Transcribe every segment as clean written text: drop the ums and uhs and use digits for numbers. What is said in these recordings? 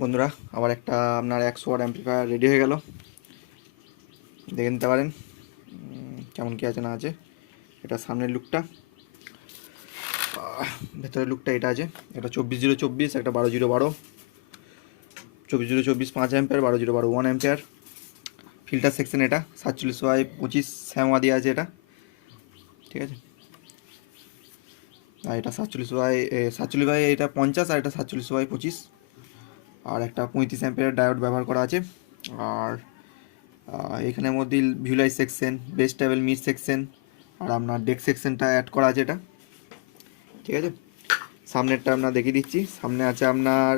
বন্ধুরা আবার একটা আপনার 100 ওয়াট অ্যাম্পলিফায়ার রেডি হয়ে গেল। দেখে নিতে পারেন কেমন কি আছে না আছে। এটা সামনের লুকটা, ভেতরের লুকটা এটা আছে। এটা 24/0/24, একটা 12/0/12, 24/0/24 5 অ্যাম্পিয়ার, 12/0/12 1 অ্যাম্পিয়ার। ফিল্টার সেকশন এটা 47/25 স্যামওয়া দিয়ে আছে এটা, ঠিক আছে। আর এটা 47/47 এটা 50, আর এটা 47/25, আর একটা 35 অ্যাম্পিয়ার ডায়োড ব্যবহার করা আছে। আর এখানের মধ্যে ভিউলাইজ section, base table, mid section, আর আপনার ডেক সেকশনটা অ্যাড করা আছে এটা, ঠিক আছে। সামনেরটা আপনার দেখিয়ে দিচ্ছি। সামনে আছে আপনার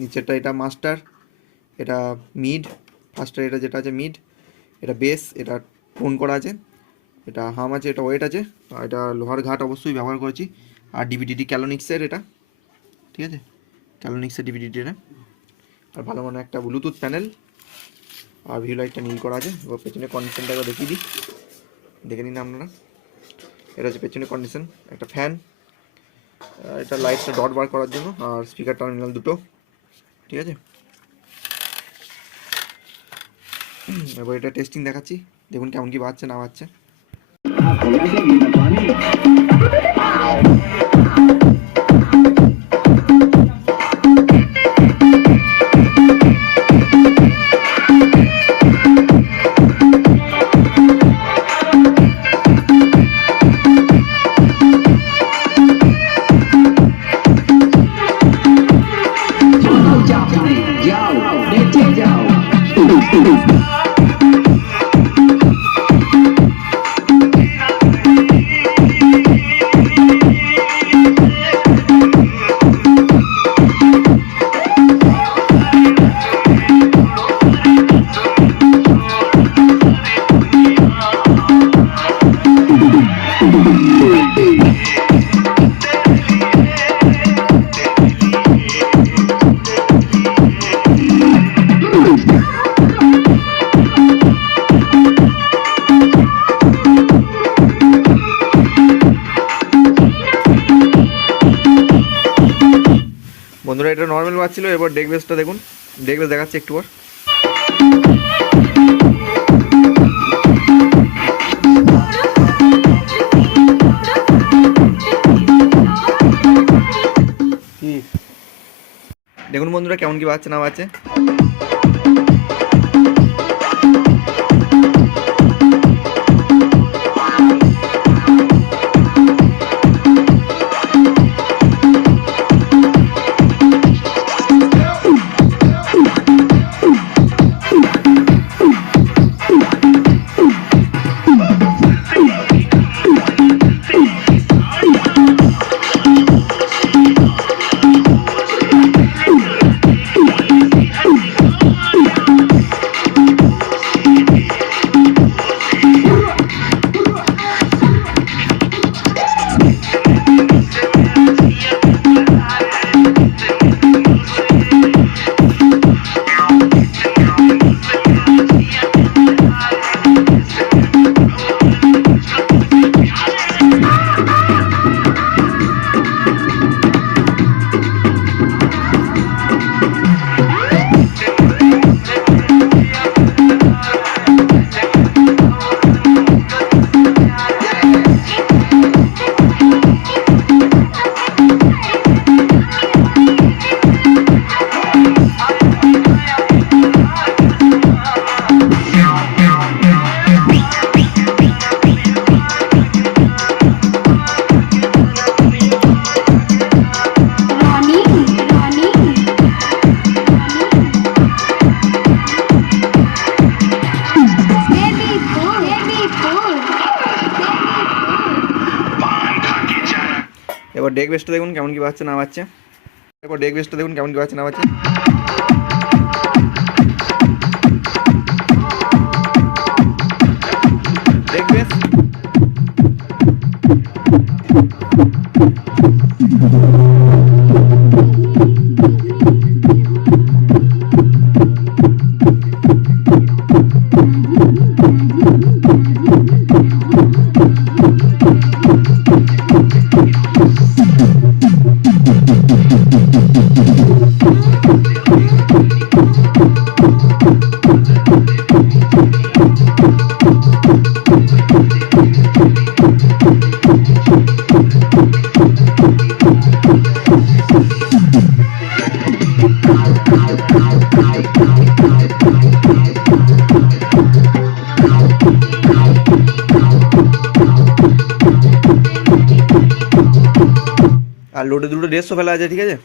নিচেরটা এটা মাস্টার, এটা মিড, ফার্স্টার এটা যেটা আছে মিড, এটা বেস, এটা টোন করা আছে, এটা হাম আছে, এটা ওয়েট আছে, আর এটা লোহার ঘাট অবশ্যই ব্যবহার করেছি। আর ডিভিডিটি ক্যালোনিক্সের এটা, ঠিক আছে, ক্যালোনিক্সের ডিভিডিটি এটা। আর ভালো মানে একটা ব্লুটুথ প্যানেল, আর ভিউ লাইটটা নীল করা আছে। এবার পেছনে কন্ডিশনটা দেখিয়ে দিই, দেখে নিন আপনারা। এটা হচ্ছে পেছনে কন্ডিশন, একটা ফ্যান, এটা লাইটটা ডট বার করার জন্য, আর স্পিকার টার্মিনাল দুটো, ঠিক আছে। এবার এটা টেস্টিং দেখাচ্ছি, দেখুন কেমন কি বাজছে না বাজছে। বন্ধুরা এটা নর্মাল বাজছিল। এবার ডেক বেসটা দেখুন, ডেক বেস দেখাচ্ছে একটু পর। দেখুন বন্ধুরা কেমন কি বাজছে না বাজছে। এবার ডেক বেসটা দেখুন কেমন কি বাজছে না বাজছে। এরপর ডেক বেসটা দেখুন কেমন কি বাজছে না বাজছে। ডেক বেস লোডে দুটো ড্রেসও ফেলা আছে, ঠিক আছে।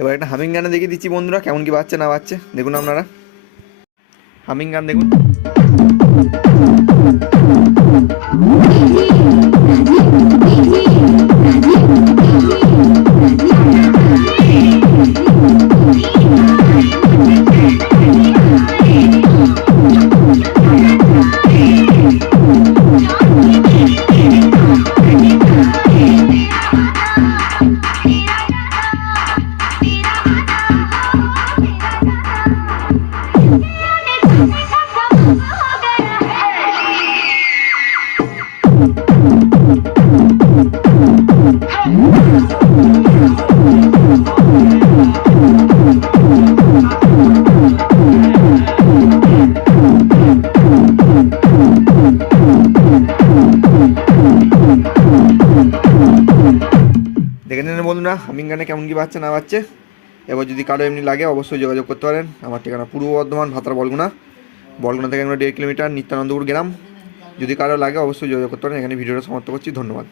এবার একটা হামিং গানে দেখিয়ে দিচ্ছি বন্ধুরা, কেমন কি বাজছে না বাজছে দেখুন আপনারা। হামিং গান দেখুন। দেখে নেন বন্ধুরা হামিং গানে কেমন কি বাজছে না বাজছে। এবার যদি কারো এমনি লাগে অবশ্যই যোগাযোগ করতে পারেন। আমার ঠিকানা পূর্ব বর্ধমান, ভাতার বলগুনা থেকে আমরা 1.5 কিলোমিটার, নিত্যানন্দপুর গ্রাম। যদি কারো লাগে অবশ্যই যোগাযোগ করতে পারেন। এখানে ভিডিওটা সমাপ্ত করছি, ধন্যবাদ।